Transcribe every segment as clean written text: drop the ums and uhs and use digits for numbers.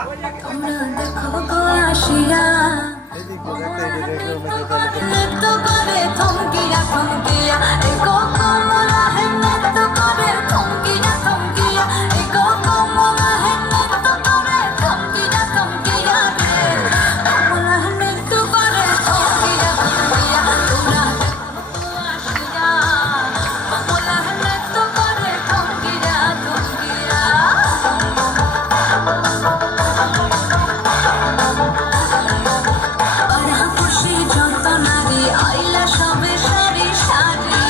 তোমরা দেখো গো আসিয়া নৃত্য করে থমকিয়া থমকিয়া এগো কমলা হে নৃত্য করে থমকিয়া থমকিয়া এগো কমলা হে নৃত্য করে থমকিয়া থমকিয়া রে কমলা হে নৃত্য করে থমকিয়া থমকিয়া তোমরা দেখো গো আসিয়া কমলা হে নৃত্য করে থমকিয়া থমকিয়া আইলা সবে সারি সারি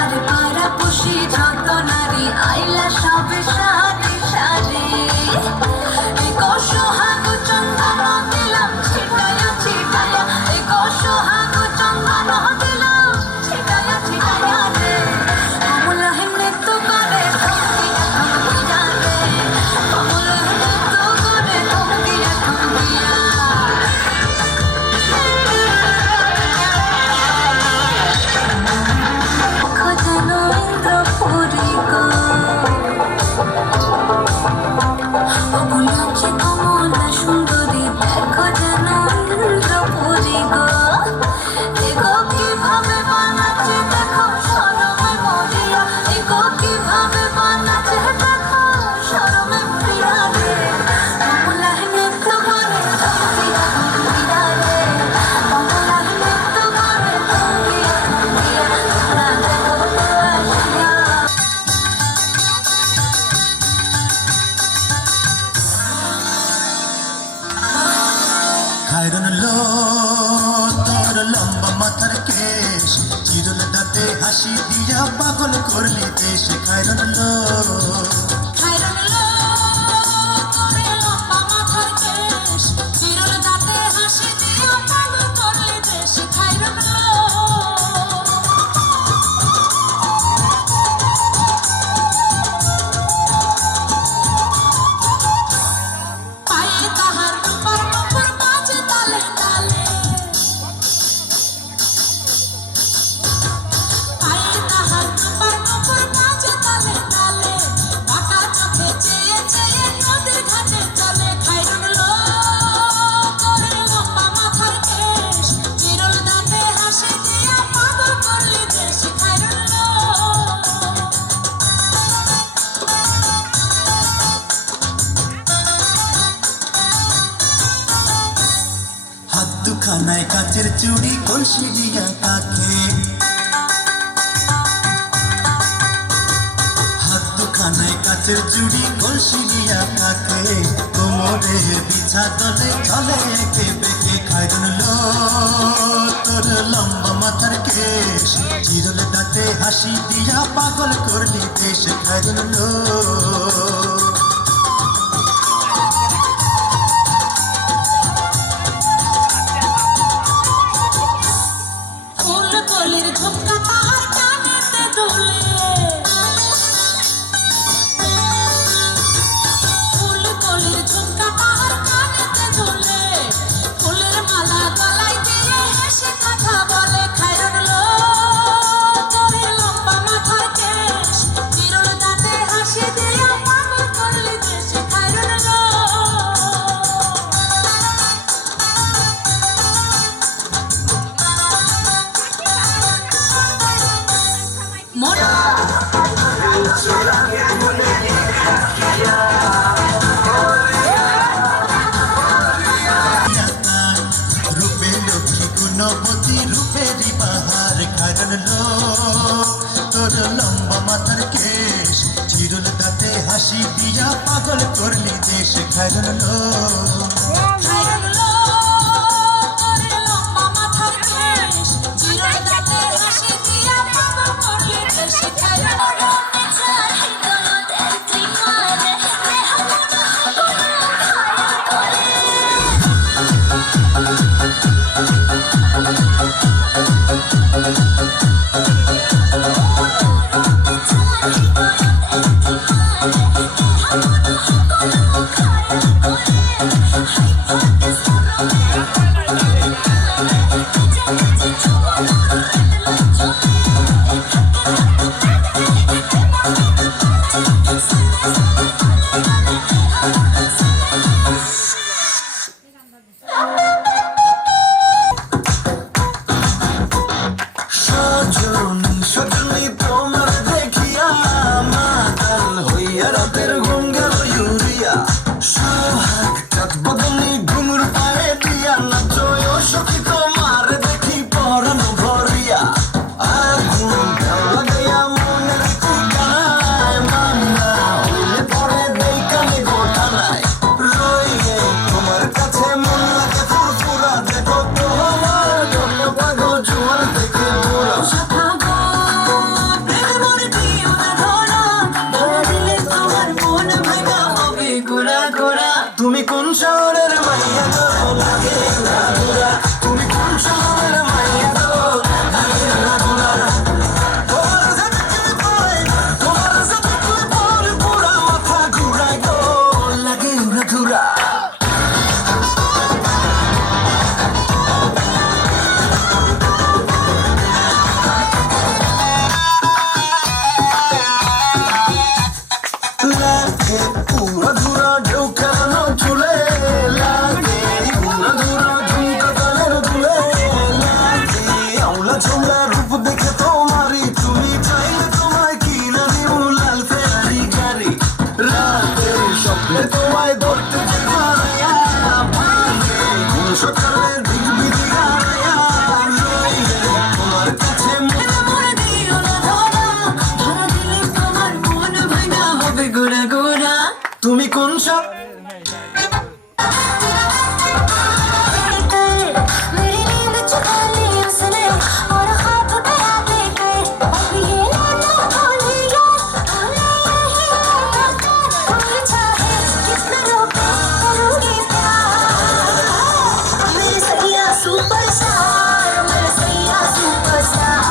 আরে পাড়া পুষি যত নারী আইলা সবে সারি সারি এই কসহাগ চন্দন দিলাম ছিটায়া ছিটায়া এই কসহাগ চন্দন দিলাম ছিটায়া ছিটায়া রে কমলা হে নৃত্য করে থমকিয়া থমকিয়া রে কমলা হে নৃত্য করে থমকিয়া থমকিয়া সুন্দরী দেখো যেন ইন্দ্রপুরী গো এগো কিভাবে বানাচ্ছে দেখো শরমে মরিয়া এগো কিভাবে বানাচ্ছে দেখো শরমে মরিয়া রে কমলা হে নৃত্য করে থমকিয়া থমকিয়া রে কমলা হে নৃত্য করে থমকিয়া থমকিয়া তোমরা দেখো গো আসিয়া খায়রন লো তোর লম্বা মাথার কেশ চিরল দাঁতে হাসি দিয়া পাগল করলি দেশ খায়রন লো তোরে লম্বা মাথার কেশ চিরল দাঁতে হাসি দিয়া পাগল করলি দেশ খায়রন পায়ে তাহার রূপার নূপুর বাজে তালে তালে পায়ে তাহার রূপার নূপুর বাজে তালে তালে বাঁকা চোখে চেয়ে চেয়ে নদীর ঘাটে চলে খায়রন লো তোরে লম্বা মাথার কেশ চিরল দাঁতে হাসি দিয়া পাগল করলি দেশ খায়রন লো হাত দুখানায় কাচের চুড়ি কলসি দিয়া কাকে হাত দুখানায় কাচের চুড়ি কলসি দিয়া কাকে কোমরে বিছা তলে চলে একে বেঁকে খায়রন লো তোর লম্বা মাথার কেশ চিরল দাঁতে হাসি দিয়া পাগল করলি দেশ খায়রন লো ফুল কলির ঝুমকা তাহার কানেতে দুলে ফুল কলির ঝুমকা তাহার কানেতে দুলে ফুলের মালা গলায় দিয়ে হেসে কথা বলে খায়রন লো তোরে লম্বা মাথার কেশ চিরল দাঁতে হাসি দিয়া পাগল করলি দেশ খায়রন লো মন রূপে লক্ষ্মী গুণবতী রূপেরই বাহার খায়রন লো তোর লম্বা মাথার কেশ চিরল দাঁতে হাসি দিয়া পাগল করলি দেশ খায়রন লো খায়রন লো তোরে লম্বা মাথার কেশ চিরল দাঁতে হাসি দিয়া পাগল করলি দেশ খায়রন লো হবে গোড়া গোড়া। তুমি কোন সব मेरी नींद चुरा ली उसने और ख्वाब गया लेकर। अब ये ना भूलिए भूले यही कोई चाहे कितना रोके करूँगी प्यार। मेरे सैया सुपरस्टार, मेरे सैया सुपरस्टार,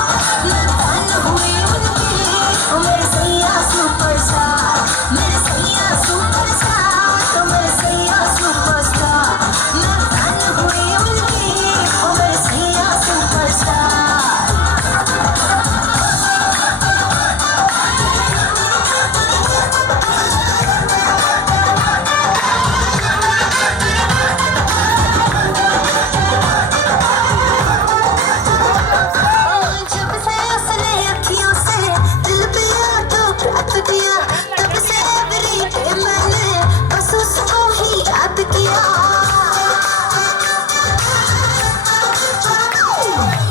मैं फैन हुई उनकी। मेरे सैया सुपरस्टार, मेरे सैया सुपरस्टार, मेरे सैया सुपरस्टार, मैं फैन हुई उनकी। मेरे सैया सुपरस्टार। जब से उसने अखियों से दिल पे ऑटोग्राफ दिया, तब से एवरीडे मैंने बस उसको ही याद किया।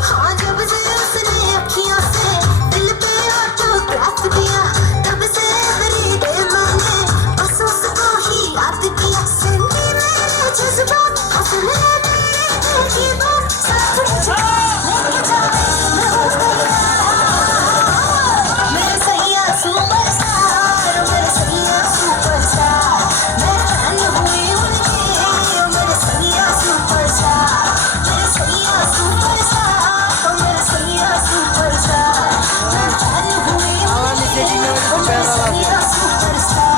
हाँ, जब से उसने अखियों से दिल पे ऑटोग्राफ दिया, तब से एवरीडे मैंने बस उसको ही याद किया। सुनती मेरे जज्बात, हंसने मेरी दिल की बात, साथ लेके जाए मैं हो गई। मेरे सैया सुपरस्टार, मेरे सैया सुपरस्टार, मैं फैन हुई उनकी। मेरे सैया सुपरस्टार, मेरे सैया सुपरस्टार, मेरे सैया सुपरस्टार, मैं फैन हुई उनकी। मेरे सैया सुपरस्टार।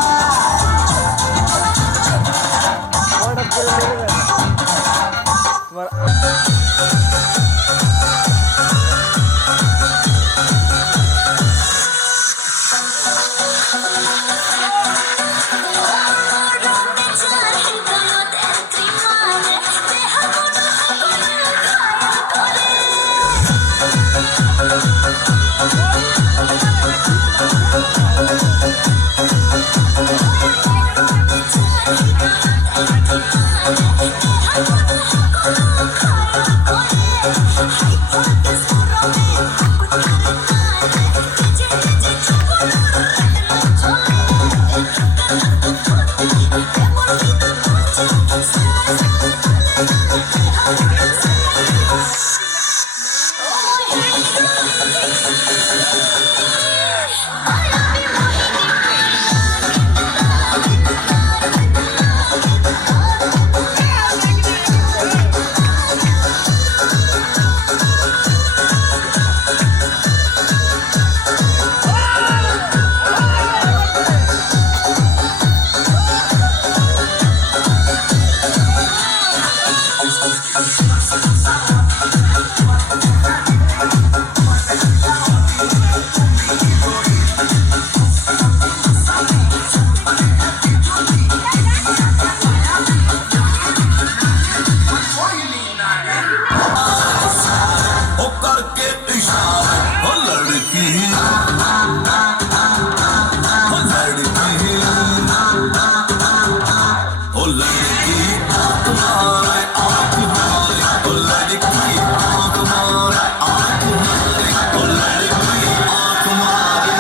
ओ करके इशारा ओ लड़की ओ लड़की ओ लड़की आँख मारे आँख मारे ओ लड़की आँख मारे आँख मारे ओ लड़की आँख मारे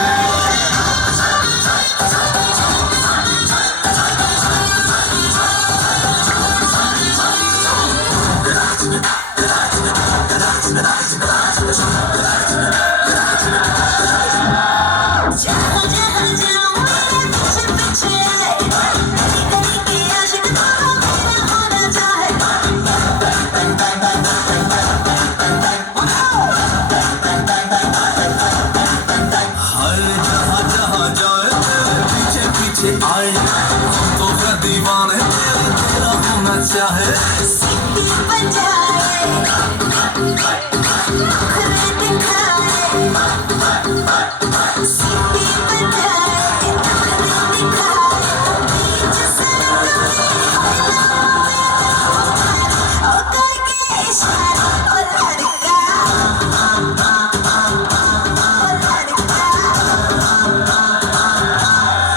जहाँ जहाँ जाऊँ मेरे पीछे पीछे आए, गली गली की आशिक दोनों मेरा होना चाहे। हर जहाँ जहाँ जाए तेरे पीछे पीछे आए, हम तो क्या दीवाने तेरे तेरा होना चाहे। सीटी बजाए, नखरे दिखाए, सीटी बजाए, नखरे दिखाए, बीच सड़क ओ करके इशारा ओ लड़का, ओ लड़का, ओ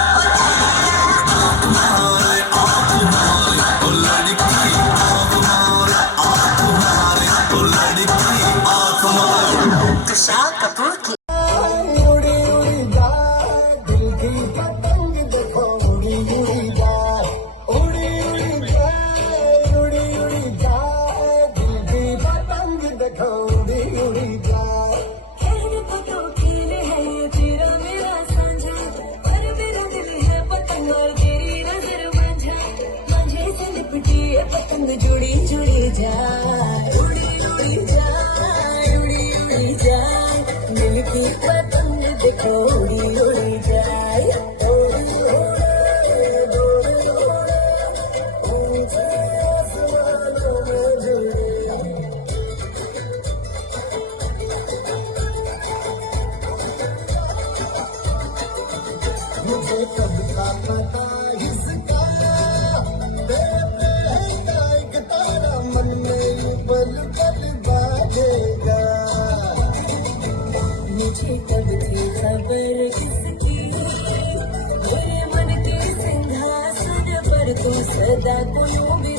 लड़का। मारे आँख मारे ओ लड़की आँख पतंग जुड़ी जुड़ी जाए, उड़ी उड़ी जाए, उड़ी उड़ी जाए, मिलकी पतंग देखो उड़ी उड़ी जाए, उड़ी उड़ी, उड़ी उड़ी, ऊंचे आसमानों में जुड़े। मुझे कब का पता इसका, तेरे प्यार का एक तारा मन में पल पल बाजेगा। मुझे कब थी खबर इसकी, मेरे मन के सिंहासन पर तू सदा को यूं भी